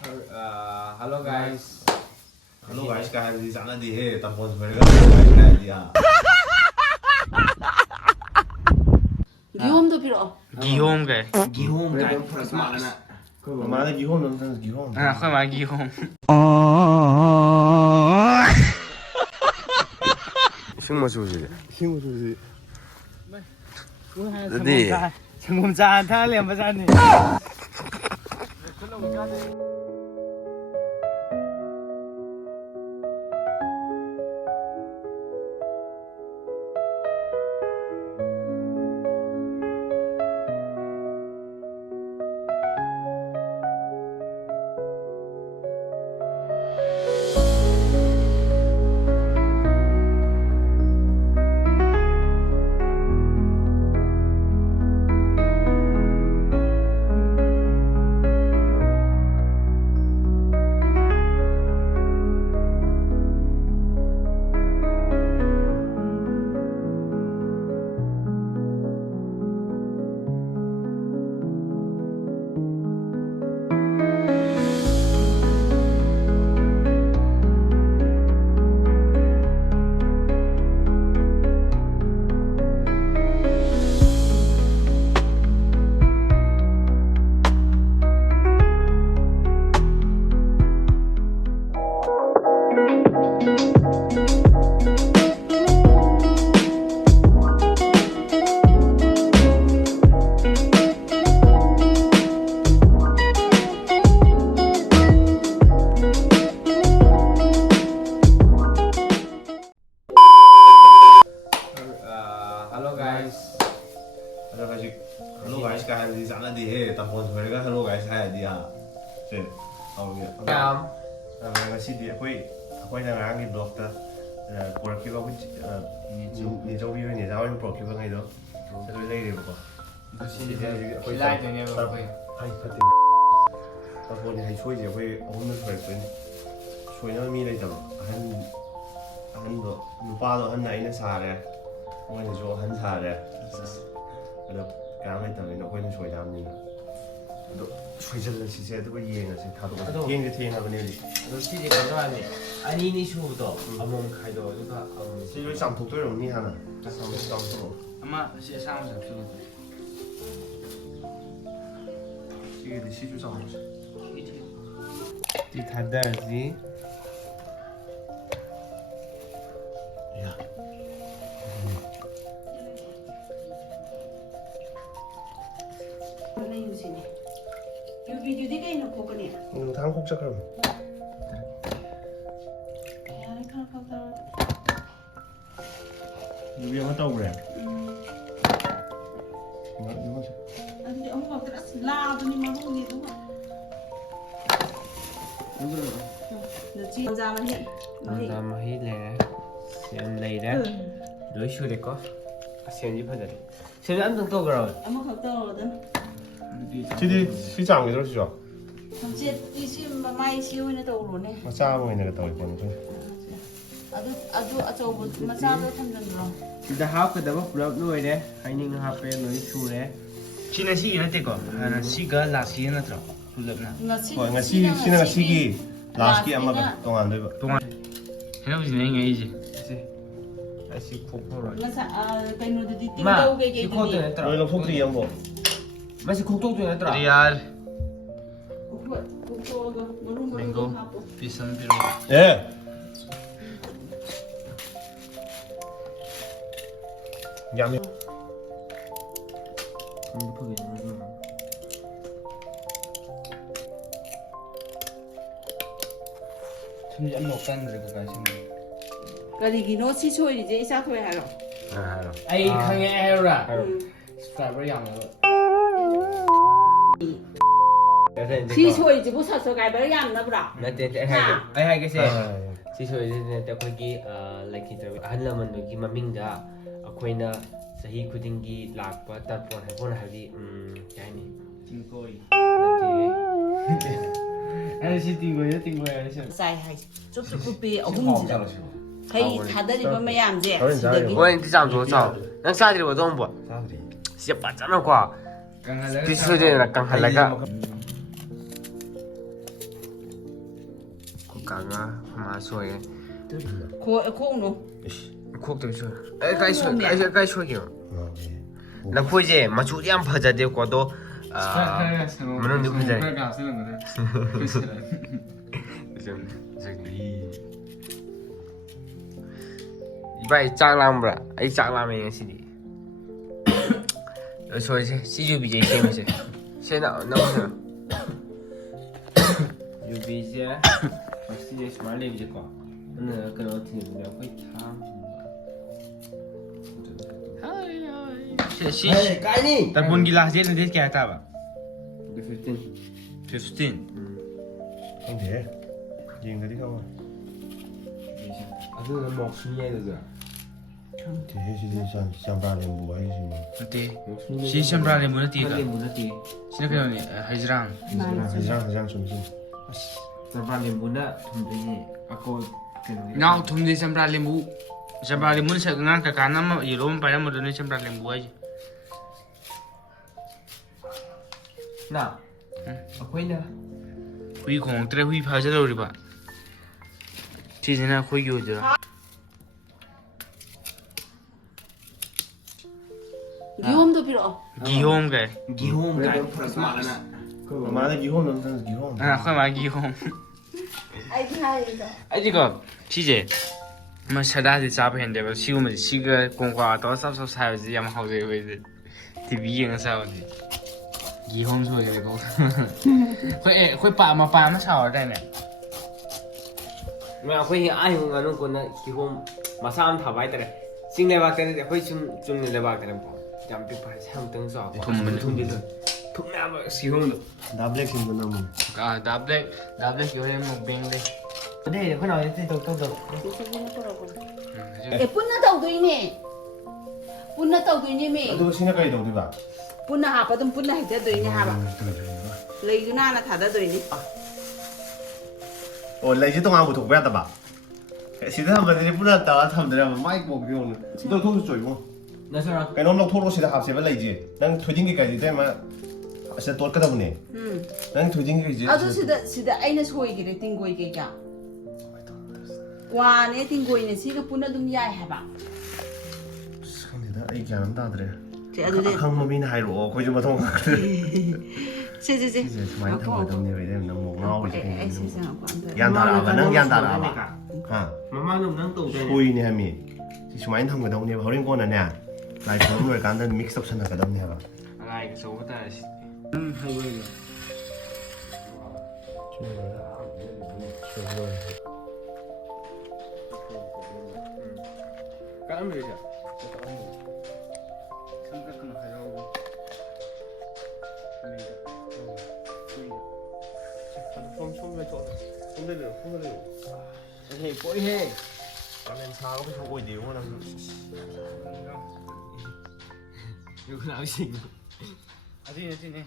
Hello guys. Hello guys, ka hadi sana di he tapos mereka guys ka hadi ha. Gihom tuh piro. Gihom kay. Gihom guys. First mana? Mana gihom nonton gihom. Ako mga gihom. Sing masuji. Sing masuji. Hindi. Sangumsaan ta liam ba ni? Hello guys. Hello guys, ka hadi sana di he tapos mereka hello guys ka hadi ha. Sige. Cam. Ngasi di ako'y nangarang i-blog porkiba ko ni Joey ni Zawin porkiba ngayon sa lay rin ko. Kilay din niya ba? Ay pati. Tapos ni hayช่วยเดี๋ยวไปเอาเงินไปเป็นช่วยน้องมีอะไรจังอันก็ลูกป้าตัวอันไหนเนี่ยซาเลยวันนี้โจหันซาเลยแล้วการไม่ทำเลยน้องคนช่วยทำนี่ช่วยจะเลยสิเสียตัวเย็นนะสิท่าตัวเย็นจะเทียนอะไรเนี่ยดิ 너 시지 가져왔니? 아니 니 슈도 아몸 가이도 누가 是因为长途对容易哈呢，长途。 Ama siya sa amin sa 이게 내 시주 장 뭐지? 이 단단하지? 야. Mana Yusini? Yu video di kayo nagpukuni. 다음 곡자 그럼. Ay, kakakaw. 여기 갔다 오래. 이거 Hindi ako magtras. Labo ni Maruni ito. Nachi. Zaman hiện. 남자 마힐래 쌤 레이래 너 슈레거 쌤이 파자리 쌤이 안동 또 그럼 Amo kaktaw rin. 지디 시장 왜 저러시죠? Kamsi isim mamay siyo na to ulo ne. 맞아 뭐 있는 거 있고 뭐. Adu achobo masado thamdan ro. 일단 하프다가 불합 놓이래 하이닝 하프에 놓이 슈래 Sina si na teko. Ana siga la si na tro. Pulap na. Ngasi. 뭐 ngasi 시나가 시기 라스키 아마가 동안 돼. Tungan. Hello si na ngay iji. 다시 코코로 Ngasa kay no di ting 마 daw kay kay 이코도 di. 너희 했더라 럭속도 이한 거. 마시 콕톡도 했더라 Real. Kuko go marun Mango. marun hapo. Pisang pero. 예. 양념. Sumji an mok tan rồi cái xin. Kali gino si choi di je isa thoi haro. 아이 강의 에라 스타버 양어 Si choi ji bu sa so kai ber yam na bra. 나한테 아이 하겠어 시소이는 ꯑꯩꯈꯣꯏꯒꯤ ꯂꯩꯈꯤꯗ꯭ꯔꯕ ꯑꯍꯜ ꯂꯃꯟꯗꯨꯒꯤ ꯃꯃꯤꯡꯗ ꯑꯩꯈꯣꯏꯅ ꯆꯍꯤ ꯈꯨꯗꯤꯡꯒꯤ ꯂꯥꯛꯄ ꯇꯔꯄꯣꯟ ꯍꯥꯏꯕꯣꯟ ꯍꯥꯏꯕꯗꯤ ꯀꯩ ꯍꯥꯏꯅꯤ Tingkoy. ꯅꯠꯇꯦ ꯑꯩ ꯁꯤ ꯇꯤꯡꯒꯣꯏꯗ ꯇꯤꯡꯒꯣꯏ ꯍꯥꯏꯁꯦ Sai hai. Chup chup pu pe ahum ji. Kai thadari ba mayam je. Sidagi. 我你这样做操，能下地我懂不？是把这么夸，第四点了，刚才那个， 까가 마소에 콩노. 콕도 줘. 까이 쇼기요. 예. 나포이제 마추디 안 파자데고 또 문은 누구 잘. 이바이 짱람브라. 아이 짱람에 시디. 소이제 시주비제 셈이제. 세나 나오세요. 유비제 시제 스마일리 비제 거. 오늘 그런 어떻게 보면 거의 참. 까이니. Telepon gila aja nanti kayak apa? 15. 15. 근데 얘들이 가면 아그 먹순이에도 대해시대 샴바레 뭐 하시는 Nanti. Si sembra lembu nanti 이거 kan. 문어티 Sini kan hajrang. 가장 좀 저번에 문어 돈이 아까 그 Now tumdi sembra lembu. Sembra lembu sa ngan ka kanam irom pa mo dun sembra lembu aja. 나 아코이나 Hui kong tre hui pha jalo ri ba. Chi jina khoi yo jira. 기홈도 필요. Gihom ka. 기홈 가이 프라스마나 만약에 기혼 넘는 기혼 Ah, khoi ma gihom. 아이디 하이다. Ai ji ko chi je. Ma sada de cha phen de ba si ko ma si ga kong kwa to sap sap sa ji yam hao de wei de. TV yeng sa wa de. Gihom so ge ko. Khoi pa ma sa da ne. 뭐 아코이 아이고 가는 거나 기홈 마사암 다 봐야 돼 싱내박 되는데 거의 좀 내려박 되는 거 잠비 파 상등 써 통디서 통나무 기홈도 다블랙 신고 나면 Ah, double yo mo beng de. 근데 그나 이제 또 에 뿐나 tau도이네. 뿐나 tau도이네 미. 또 신나까지 넣어도 봐 뿐나 하빠든 뿐나 해도이네 하바. 레이주나 하나 닫아도이네. 레이지 동안 못 독배하다 봐 시대 한번 이제 뿌렸다 하면 마이크 보고 너 도수 줘 이거 나서랑 cái nó thốt nó sẽ học sẽ vẫn lấy gì đang thổi tiếng cái gì thế mà sẽ tốt cái đâu nè đang thổi tiếng cái gì 아주 시다 아이는 소이기래 띵고이게야. 와네 띵고이네 시가 뿐나 좀 야이 하바. không thì đó ai kêu nó ta rồi 제 아주데. không mà mình hay rồi coi cho mà thông 제제제. 이제 많이 타고 있던 데 왜냐면 너무 나오고 있어 에이 세상하고 안 돼. 얀다라 능 얀다라 봐 아 마마는 난 또. 보이네 하미 지금 많이 타고 있던 데 버린 거는 내 lại cũng người cán đơn mix up sang cả đông nha bạn Ai số ta. hay quên 까면 되죠. 생각은 하려고. không không về chỗ không lên được không lên được hey boy hey lên sao có cái chỗ ngồi điếu mà 이거 나오시 아직네.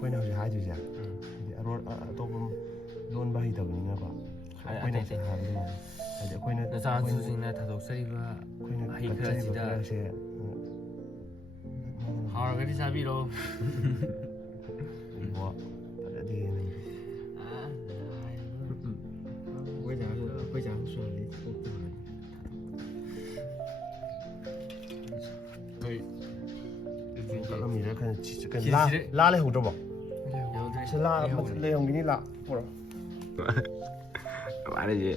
quay nào thì hai chứ gì tôi luôn bay tàu như vậy quay này sẽ hai cái này để quay này 나사 수진나 다독서리바 quay này hay 그라지다 sẽ 하루가리 잡이로. 뭐 đi quay dáng xuân đi có gì đó cần la lên hùng trâu bọc sẽ la lên hùng cái này lạ bạn là gì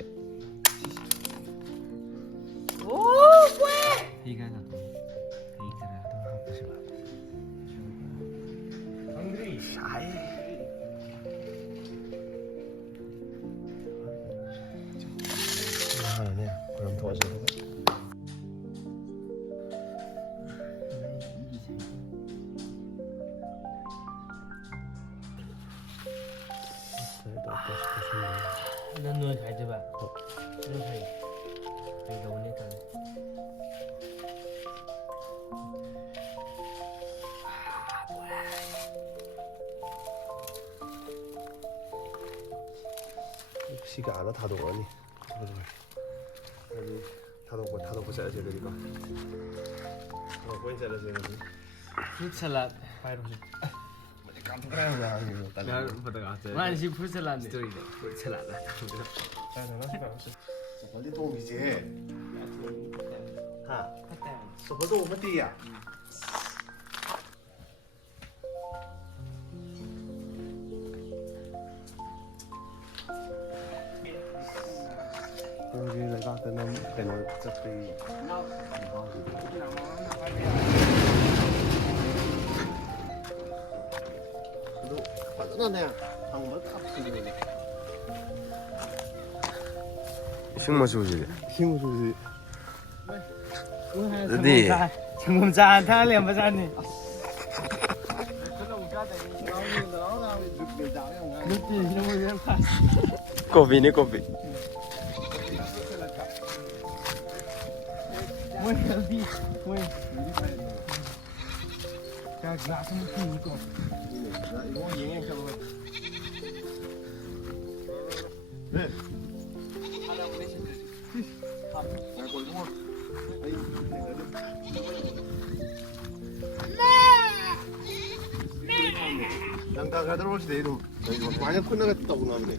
오, 왜? 이가 나 Hungry. Sai. nè, làm thua rồi. 난 누가 잘 잡아 누가 잘 내가 오니까 시가 아나 다도가니 여기 다도고 자야지 그리고 보인 자야지 여기 fruit salad 파이로스 깜짝이야 나 보다 갔어. 완전 fruit salad 스토리네. 셀라다. 빨리 도움이지 하 소보도 오버디야 여기 내가 때는 배너 잡기 너 빠져나네 방금 탑승이네 식물 수지. 힘을 주지 어디? 지금 짠다 렘 바자니 커피네 커피. 이거 얘기해 줘 양가 가도록 시대 이름 많이 끝나겠다고 나오네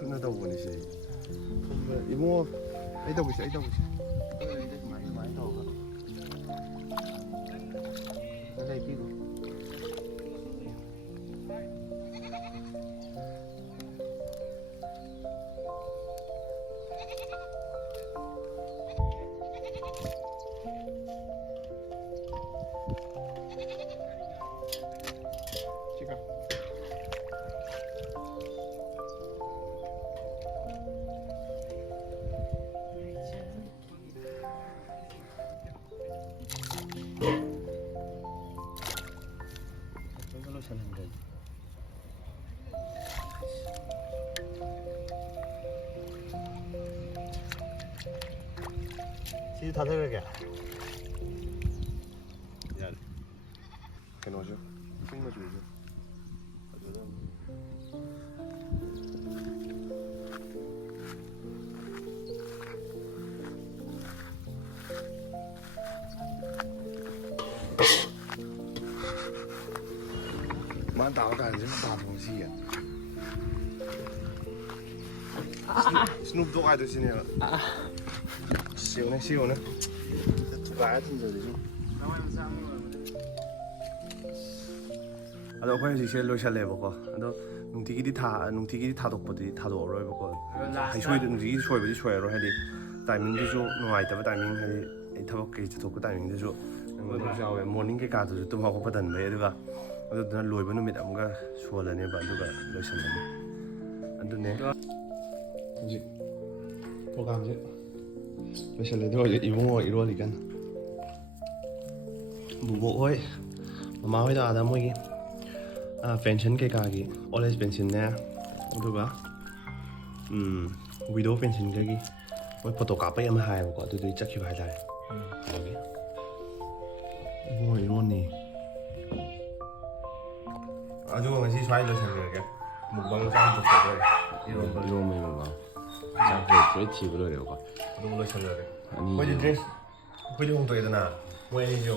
끝나다고 보니시 이모 아이다 보시 많이 나오가 내가 이기고 시다 들어게 미안해 해놓으죠 생마 주죠蛮打感觉大东西呀Snoop Dogg 아저씨네요 시원해 시원해 누가 같은 소리죠 아도 화장실 제일 로샬레버거 아도 농티기디 타독버디 타독어로이버거 하이쇼이도 농티기디 쇼이버디 쇼이로 하디 타이밍도 좀 누아이타바 타이밍 하디 타박게 저독고 타이밍도 좀 ꯅꯪ morning ꯀꯩꯀꯥꯗꯨꯁꯨ ꯇꯨꯝ ꯍꯧꯒꯠꯄ ꯇꯟꯕꯩ ꯑꯗꯨꯒ ꯑꯗꯨꯗꯨꯅ ꯂꯣꯏꯕ ꯅꯨꯃꯤꯠ ꯑꯃꯨꯛꯀ ꯁꯣꯜꯂꯅꯦꯕ ꯑꯗꯨꯒ ꯂꯣꯏꯁꯤꯜꯂꯅꯤ ꯑꯗꯨꯅꯦ ꯍꯧꯖꯤꯛ ꯄ꯭ꯔꯣꯒ꯭ꯔꯥꯝꯁꯦ ꯂꯣꯏꯁꯤꯜꯂꯦ ꯑꯗꯨꯒ ꯍꯧꯖꯤꯛ ꯏꯕꯨꯡꯉꯣ ꯏꯔꯣꯜꯂꯤ ꯀꯟꯅ ꯕꯨꯕꯣꯛ ꯍꯣꯏ ꯃꯃꯥ ꯍꯣꯏꯗ ꯑꯥꯗ ꯃꯣꯏꯒꯤ ꯄꯦꯟꯁꯟ ꯀꯩꯀꯥꯒꯤ ꯑꯣꯜ ꯑꯦꯖ ꯄꯦꯟꯁꯟꯅꯦ ꯑꯗꯨꯒ ꯋꯤꯗꯣ ꯄꯦꯟꯁꯟꯒꯒꯤ ꯃꯣꯏ ꯐꯣꯇꯣ ꯀꯥꯞꯄꯩ ꯑꯃ ꯍꯥꯏꯌꯦꯕꯀꯣ ꯑꯗꯨꯗꯨꯒꯤ ꯆꯠꯈꯤꯕ ꯍꯥꯏꯇꯥꯔꯦ ꯑꯗꯨꯒꯤ ꯏꯕꯨꯡꯉꯣ ꯏꯔꯣꯟꯅꯤ ꯑꯗꯨꯒ ꯉꯁꯤ ꯁ꯭ꯋꯥꯏ ꯂꯣꯏꯁꯤꯟꯈ꯭ꯔꯒꯦ ꯃꯨꯛꯕꯥꯡ ꯃꯆꯥ ꯑꯃ ꯇꯧꯊꯣꯛꯈ꯭ꯔꯦ 이러면가 짝을 팁을 해려고. ꯑꯗꯨꯝ ꯂꯣꯏꯁꯤꯟꯈ꯭ꯔꯒꯦ 아니 ꯑꯩꯈꯣꯏꯗꯤ ꯗ꯭ꯔꯦꯁ ꯑꯩꯈꯣꯏꯗꯤ ꯍꯣꯡꯗꯣꯛꯑꯦꯗꯅ ꯃꯣꯏ ꯑꯅꯤꯁꯨ